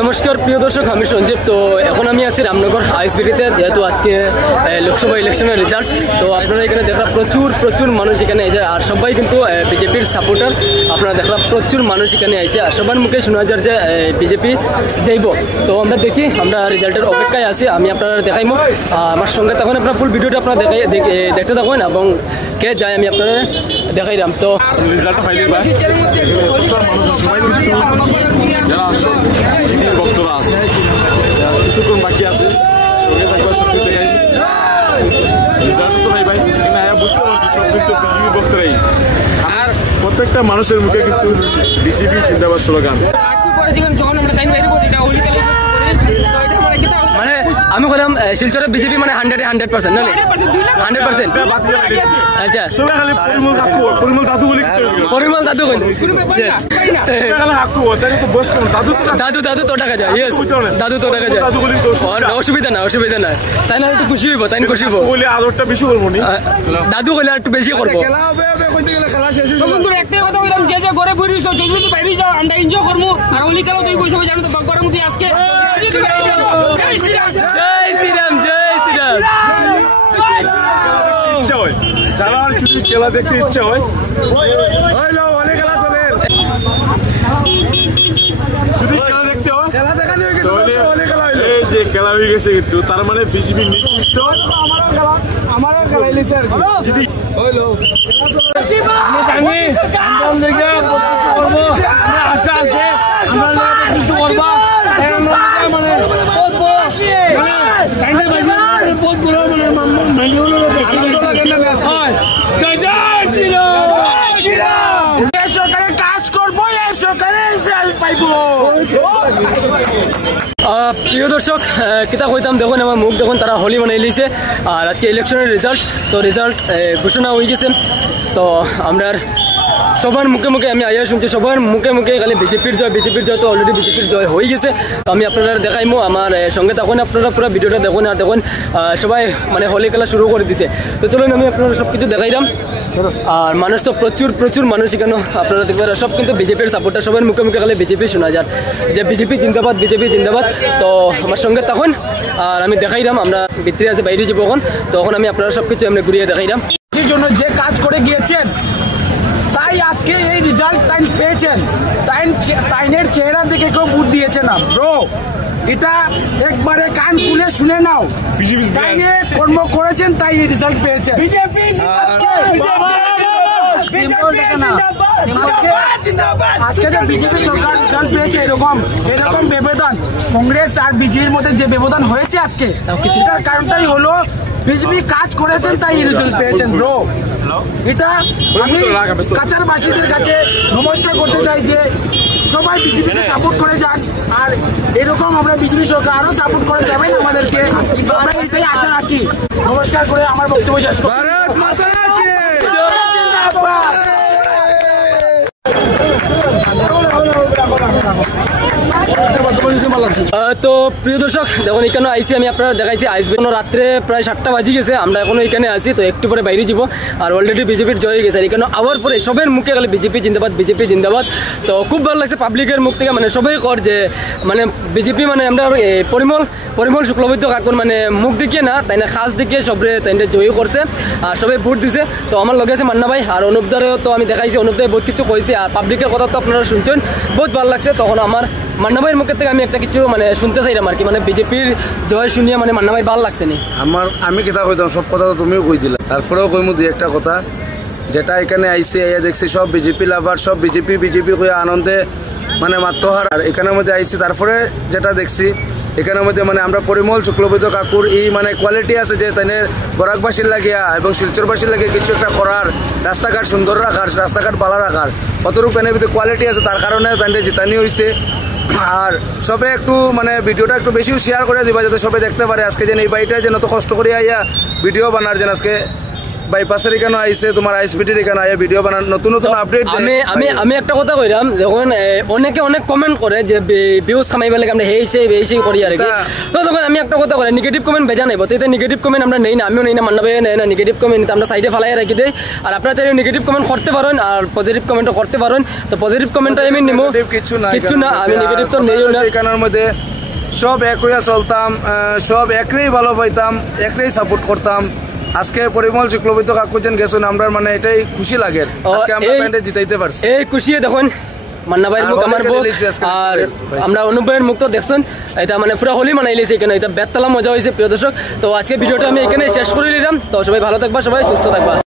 নমস্কার প্রিয় দর্শক, আমি সঞ্জীব। তো এখন আমি আছি রামনগর আইএসবিটিতে, যেহেতু আজকে লোকসভা ইলেকশনের রেজাল্ট। তো আপনারা এখানে দেখলাম প্রচুর মানুষ এখানে আছে, আর সবাই কিন্তু বিজেপির সাপোর্টার। আপনারা দেখলাম প্রচুর মানুষ এখানে আছে, আর সবার মুখে শোনা যায় যে বিজেপি যাইব। তো আমরা দেখি, আমরা রেজাল্টের অপেক্ষায় আছি। আমি আপনারা দেখাইব, আমার সঙ্গে তখন আপনার ফুল ভিডিওটা আপনারা দেখতে থাকুন এবং কে যায় আমি আপনারা দেখাইলাম। তো রেজাল্টটা ফাইনাল ভক্তরা আছে, কিছুক্ষণ বাকি আছে, সঙ্গে থাকবে সব কিছু দেখাই। রেজাল্ট তো ভাই বুঝতে পারছি সব কিন্তু বিজেপি ভক্তরাই, আর প্রত্যেকটা মানুষের মুখে কিন্তু বিজেপি জিন্দাবাদ স্লোগান। মানে আমি বললাম শিলচরে বিজেপি মানে 100% না 100%। আচ্ছা, পরিমল দাদু বলি দাদু তো টাকা যায়, দাদু তো টাকা যায়, অসুবিধা না তাই না, একটু খুশি হইব, তাই খুশি হইব বলে আদরটা বেশি করবো নি, দাদু হলে একটু বেশি করবো। একটাই কথা বললাম, যে ঘরে ঘুরিস বাইরে যাও, আমরা এনজয় করবো। আর হোলি খেলা তুই বসে জানো তো গরম তুই আজকে। ইচ্ছা হয় যারা যদি খেলা দেখতে ইচ্ছা হয়, অনেক খেলা চলে, যদি খেলা দেখতে হয় এই যে খেলা হয়ে গেছে কিন্তু, তার মানে বিজেপি নিশ্চিত আমারও খেলাই লিছে আর যদি আশা আছে প্রিয় দর্শক, কিতা কইতাম দেখুন, আমার মুখ দেখুন, তারা হোলি বানাই লিছে। আর আজকে ইলেকশনের রেজাল্ট ঘোষণা হয়ে গেছে। তো আমরা সবার মুখে আমি আইয়া শুনছি, সবার মুখে খালি বিজেপির জয়। তো অলরেডি বিজেপির জয় হয়ে গেছে। তো আমি আপনারা দেখাইমো, আমার সঙ্গে তখন আপনারা পুরো ভিডিওটা দেখুন। আর দেখুন সবাই মানে হোলি খেলা শুরু করে দিছে। তো চলুন আমি আপনারা সব কিছু দেখাইলাম। আর মানুষ তো প্রচুর মানুষ এখানে আপনারা দেখবেন, সব কিন্তু বিজেপির সাপোর্টার। সবার মুখে খালি বিজেপি শোনা যায় যে বিজেপি জিন্দাবাদ। তো আমার সঙ্গে তখন আর আমি দেখাইলাম, আমরা ভিতরে আছে, বাইরে যাবো এখন। তখন আমি আপনারা সব কিছু এমনি ঘুরিয়ে দেখাইলাম। জন্য যে কাজ করে গিয়েছেন, তাই আজকে এই রেজাল্ট টাইম পেয়েছেন। টাইনের চেহারা দেখে কেউ ভোট দিয়েছে না ব্রো, এটা একবারে কান খুলে শুনে নাও। টাইনে কর্ম করেছেন, তাই এই রেজাল্ট পেয়েছেন। আজকে যে বিজেপি সরকার রেজাল্ট পেয়েছে, এরকম ব্যবধান কংগ্রেস আর বিজেপির মধ্যে যে ব্যবধান হয়েছে আজকে, এটার কারণটাই হলো বিজেপি কাজ করেছেন, তাই রেজাল্ট পেয়েছেন ব্রো। এটা আমি কাছারবাসীদের কাছে নমস্কার করতে চাই যে সবাই বিজেপিকে সাপোর্ট করে যান, আর এরকম আমরা বিজেপি সরকার আরো সাপোর্ট করে যাবেন আমাদেরকে। আমরা এটাই আশা রাখি। নমস্কার করে আমার বক্তব্য শেষ করি। তো প্রিয় দর্শক, যখন এখানে আইসি আমি আপনারা দেখাইছি, আইসবে রাত্রে প্রায় 7টা বাজি গেছে, আমরা এখনো এখানে আছি। তো একটু পরে বাইরে যাব, আর অলরেডি বিজেপির জয় হয়ে গেছে। এখানে আবার পরে সবের মুখে গেলে বিজেপি জিন্দাবাদ। তো খুব ভালো লাগছে পাবলিকের মুখ থেকে, মানে সবাই কর যে মানে বিজেপি মানে আমরা পরিমল শুক্লবৈদ্য কাকুর মানে মুখ দেখিয়ে না, তাই না খাস দেখিয়ে সবরে তাই জয়ী করছে, আর সবাই ভোট দিছে। তো আমার লগে আছে মান্না ভাই, আর অনুপদারেও তো আমি দেখাইছি, অনুপদায় বহুত কিছু কইছে, আর পাবলিকের কথা তো আপনারা শুনছেন, বহুত ভালো লাগছে। তখন আমার মান্না ভাইয়ের মুখের থেকে আমি একটা কিছু মানে শুনতে চাইলাম আর কি, মানে বিজেপির জয় শুনিয়ে মানে মান্না ভাই ভালো লাগছে নি। আমি কেটা কইতাম, সব কথা তো তুমিও কই দিলা, তারপরেও কইমু দুই একটা কথা। যেটা এখানে আইসে দেখছি সব বিজেপি লাভার, সব বিজেপি কই আনন্দে মানে মাত্রহার। আর এখানের মধ্যে আইসি, তারপরে যেটা দেখছি এখানের মধ্যে মানে আমরা পরিমল শুক্লবৈদ্য কাকুর এই মানে কোয়ালিটি আছে যে তাই বরাকবাসীর লাগিয়া এবং শিলচরবাসীর লাগে কিছু একটা করার, রাস্তাঘাট সুন্দর রাখার, রাস্তাঘাট ভালো রাখার, কতটুকু তাই ভিতরে কোয়ালিটি আছে, তার কারণে তাই জিতানি হয়েছে। আর সবে একটু মানে ভিডিওটা একটু বেশি শেয়ার করে দিবা, যাতে সবাই দেখতে পারে আজকে যেন এই বাড়িটা যেন তো কষ্ট করে আইয়া ভিডিও বানার, যেন আজকে বাইপাসের এখানে আইছে তোমার আইএসবিটির এখানে আইয়া ভিডিও বানান নতুন নতুন আপডেট আমি একটা কথা কইরাম যখন অনেকে অনেক কমেন্ট করে যে ভিউজ কামাইবা লাগে আমরা এই সেই করি আর কি তো তখন আমি একটা কথা কই নেগেটিভ কমেন্ট বেজা নাই বতে নেগেটিভ কমেন্ট আমরা নেই না আমিও নেই না মান্না ভাই নেই না নেগেটিভ কমেন্ট আমরা সাইডে ফালাই রাখি দেই আর আপনারা চাইলে নেগেটিভ কমেন্ট করতে পারেন আর পজিটিভ কমেন্টও করতে পারেন তো পজিটিভ কমেন্টটা আমি নিমু কিছু না আমি নেগেটিভ তো নেই না এখানের মধ্যে সব এক হইয়া চলতাম সব একরেই ভালো পাইতাম একরেই সাপোর্ট করতাম আজকে পরিমল শুক্লবৈদ্য কাকুজন গেছেন আমরা মানে এটাই খুশি লাগে আজকে আমরা ব্যান্ডে জিতাইতে পারছি এই খুশি দেখুন মান্না ভাইয়ের মুখ আমার বুক আর আমরা অনুপ ভাইয়ের মুখ তো দেখছেন এটা মানে পুরো হোলি মানাইলেছি এখানে এটা বেতলা মজা হয়েছে প্রিয় দর্শক তো আজকে ভিডিওটা আমি এখানে শেষ করে নিলাম তো সবাই ভালো থাকবা সবাই সুস্থ থাকবা